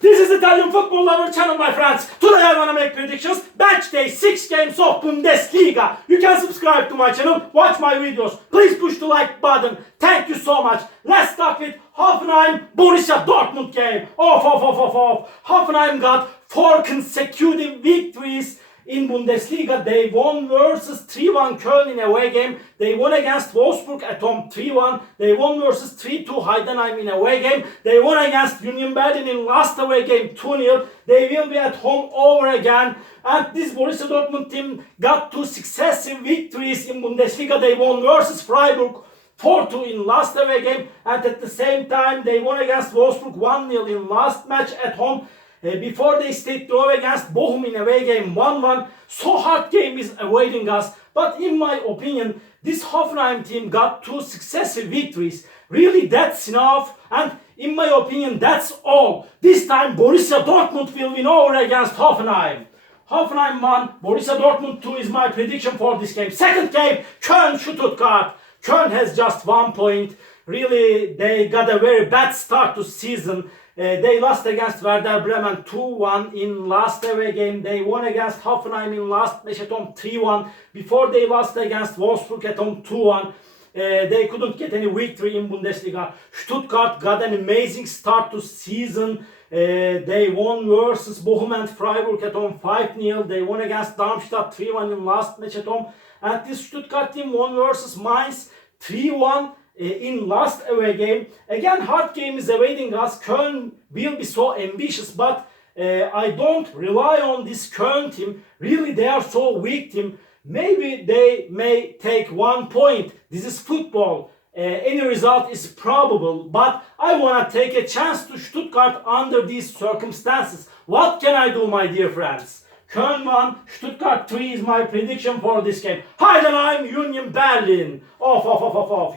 This is Italian Football Lover channel, my friends. Today I want to make predictions. Match day 6 games of Bundesliga. You can subscribe to my channel, watch my videos. Please push the like button. Thank you so much. Let's start with Hoffenheim Borussia Dortmund game. Hoffenheim got 4 consecutive victories in Bundesliga. They won versus 3-1 Cologne in away game. They won against Augsburg at home 3-1. They won versus 3-2 Heidenheim in away game. They won against Union Berlin in last away game 2-0. They will be at home over again. And this Borussia Dortmund team got 2 successive victories in Bundesliga. They won versus Freiburg 4-2 in last away game. And at the same time they won against Wolfsburg 1-0 in last match at home. Before they stayed draw against Bochum in away game 1-1. So hard game is awaiting us. But in my opinion, this Hoffenheim team got 2 successive victories. Really, that's enough. And in my opinion, that's all. This time Borussia Dortmund will win over against Hoffenheim. Hoffenheim 1, Borussia Dortmund 2 is my prediction for this game. Second game, Köln Stuttgart. Köln has just 1 point. Really, they got a very bad start to season. They lost against Werder Bremen 2-1 in last away game. They won against Hoffenheim in last match at home 3-1. Before they lost against Wolfsburg at home 2-1. They couldn't get any victory in Bundesliga. Stuttgart got an amazing start to season. They won versus Bochum and Freiburg at home 5-0. They won against Darmstadt 3-1 in last match at home. And this Stuttgart team won versus Mainz 3-1. In last away game. Again, hard game is awaiting us. Köln will be so ambitious, but I don't rely on this Köln team. Really, they are so weak team. Maybe they may take 1 point. This is football. Any result is probable, but I want to take a chance to Stuttgart under these circumstances. What can I do, my dear friends? Köln 1, Stuttgart 3 is my prediction for this game. Heidenheim, Union Berlin.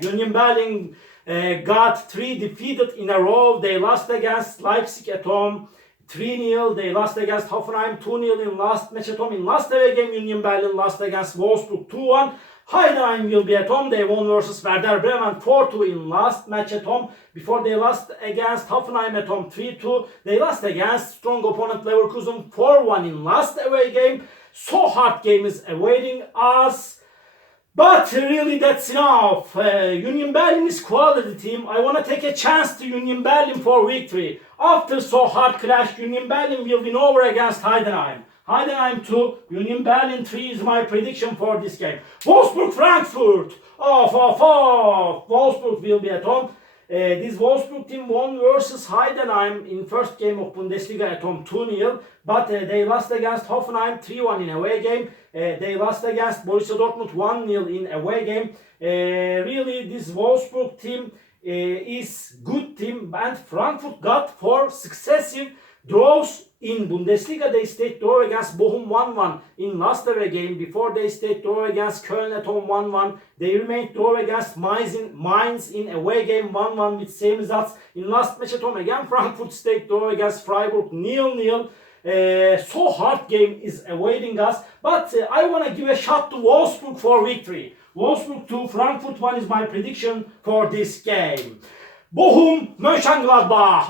Union Berlin got 3 defeated in a row. They lost against Leipzig at home 3-0. They lost against Hoffenheim 2-0 in last match at home. In last away game, Union Berlin lost against Wolfsburg 2-1. Heidenheim will be at home. They won versus Werder Bremen 4-2 in last match at home. Before they lost against Hoffenheim at home 3-2. They lost against strong opponent Leverkusen 4-1 in last away game. So hard game is awaiting us. But really, that's enough. Union Berlin is quality team. I want to take a chance to Union Berlin for victory. After so hard clash, Union Berlin will win over against Heidenheim. Heidenheim 2, Union Berlin 3 is my prediction for this game. Wolfsburg Frankfurt. Wolfsburg will be at home. This Wolfsburg team won versus Heidenheim in first game of Bundesliga at home 2-0. But they lost against Hoffenheim 3-1 in away game. They lost against Borussia Dortmund 1-0 in away game. Really, this Wolfsburg team is good team. And Frankfurt got 4 successive draws in Bundesliga. They stayed draw against Bochum 1-1 in last away game. Before they stayed draw against Köln at home 1-1. They remained draw against Mainz in away game 1-1 with same results. In last match at home again, Frankfurt stayed draw against Freiburg 0-0. So hard game is awaiting us. But I want to give a shot to Wolfsburg for victory. Wolfsburg 2, Frankfurt 1 is my prediction for this game. Bochum, Mönchengladbach.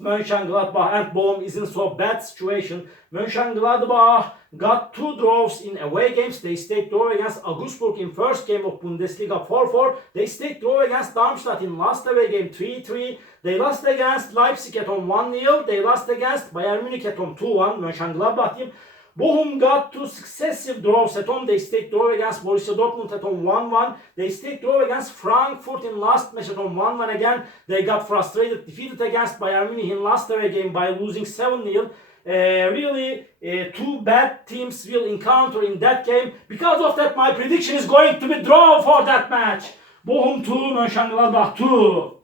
Mönchengladbach and Bochum is in so bad situation. Mönchengladbach got 2 draws in away games. They stayed draw against Augsburg in first game of Bundesliga 4-4. They stayed draw against Darmstadt in last away game 3-3. They lost against Leipzig at home 1-0. They lost against Bayern Munich at home 2-1. Mönchengladbach team. Bochum got 2 successive draws at home. They stayed draw against Borussia Dortmund at home 1-1. They stayed draw against Frankfurt in last match at home 1-1 again. They got frustrated, defeated against Bayern Munich in last away game by losing 7-0. Really, 2 bad teams will encounter in that game. Because of that, my prediction is going to be draw for that match. Bochum 2, Mönchengladbach 2.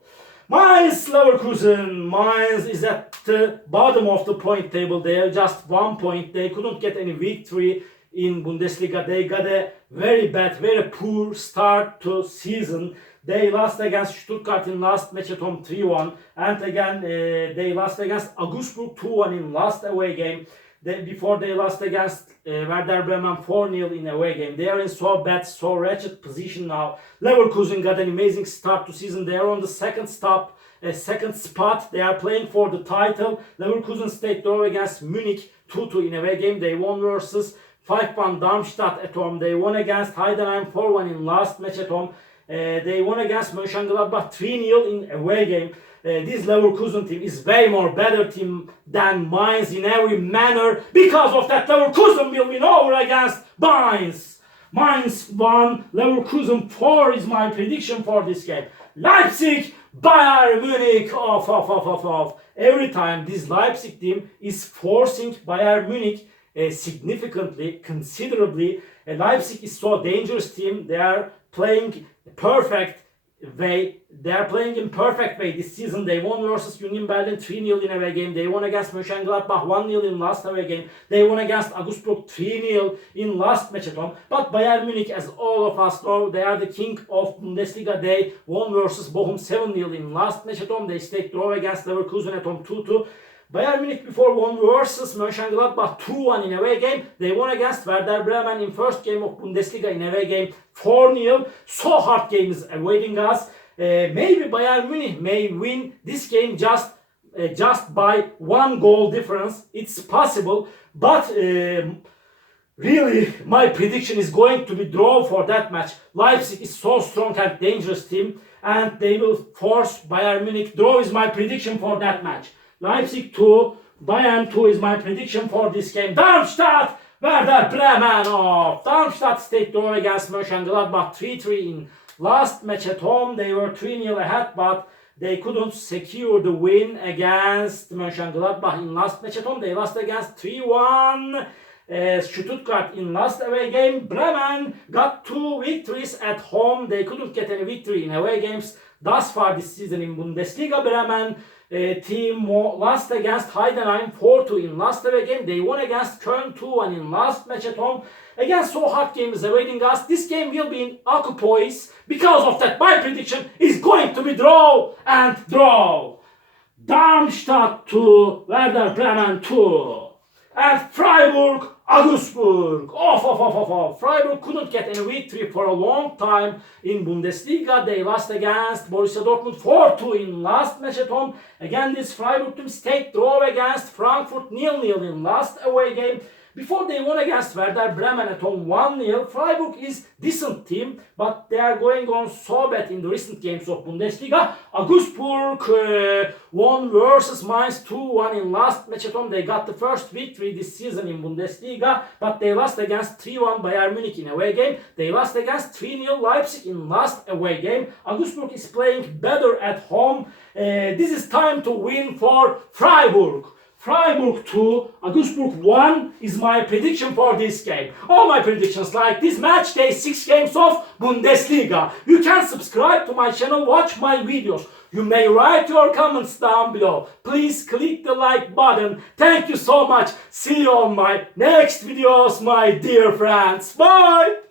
Mainz, Leverkusen. Mainz is at the bottom of the point table. They are just 1 point. They couldn't get any victory in Bundesliga. They got a very bad, very poor start to season. They lost against Stuttgart in last match at home 3-1. And again, they lost against Augsburg 2-1 in last away game. Before they lost against Werder Bremen 4-0 in away game. They are in so bad, so wretched position now. Leverkusen got an amazing start to season. They are on the second stop second spot. They are playing for the title. Leverkusen stayed draw against Munich 2-2 in away game. They won versus 5-1 Darmstadt at home. They won against Heidenheim 4-1 in last match at home. They won against Mönchengladbach 3-0 in away game. This Leverkusen team is way more better team than Mainz in every manner. Because of that, Leverkusen will win over against Mainz. Mainz 1, Leverkusen 4 is my prediction for this game. Leipzig, Bayern Munich, off. Every time this Leipzig team is forcing Bayern Munich significantly, considerably. Leipzig is so dangerous team. They are playing perfect way. They are playing in perfect way this season. They won versus Union Berlin 3-0 in away game. They won against Mönchengladbach 1-0 in last away game. They won against Augsburg 3-0 in last match at home. But Bayern Munich, as all of us know, they are the king of Bundesliga. They won versus Bochum 7-0 in last match at home. They stayed draw against Leverkusen at home 2-2. Bayern Munich before won versus Mönchengladbach 2-1 in away game. They won against Werder Bremen in first game of Bundesliga in away game 4-0. So hard game is awaiting us. Maybe Bayern Munich may win this game just by 1 goal difference. It's possible, but really my prediction is going to be draw for that match. Leipzig is so strong and dangerous team, and they will force Bayern Munich. Draw is my prediction for that match. Leipzig 2, Bayern 2 is my prediction for this game. Darmstadt, Werder Bremen off. Darmstadt stayed draw against Mönchengladbach 3-3 in last match at home. They were 3-0 ahead, but they couldn't secure the win against Mönchengladbach in last match at home. They lost against 3-1. Stuttgart in last away game. Bremen got 2 victories at home. They couldn't get any victory in away games thus far this season in Bundesliga. Bremen team lost against Heidenheim 4-2 in last away game. They won against Cologne 2-1 in last match at home. Again, so hard game is awaiting us. This game will be in occupies. Because of that, my prediction is going to be draw and draw. Darmstadt 2, Werder Bremen 2. And Freiburg, Augsburg. Off. Freiburg couldn't get any victory for a long time in Bundesliga. They lost against Borussia Dortmund 4-2 in last match at home. Again, this Freiburg team stayed draw against Frankfurt 0-0 in last away game. Before they won against Werder Bremen at home 1-0, Freiburg is decent team, but they are going on so bad in the recent games of Bundesliga. Augsburg won versus Mainz 2-1 in last match at home. They got the first victory this season in Bundesliga, but they lost against 3-1 Bayern Munich in away game. They lost against 3-0 Leipzig in last away game. Augsburg is playing better at home. This is time to win for Freiburg. Freiburg 2, Augsburg 1 is my prediction for this game. All my predictions like this match day 6 games of Bundesliga. You can subscribe to my channel, watch my videos. You may write your comments down below. Please click the like button. Thank you so much. See you on my next videos, my dear friends. Bye!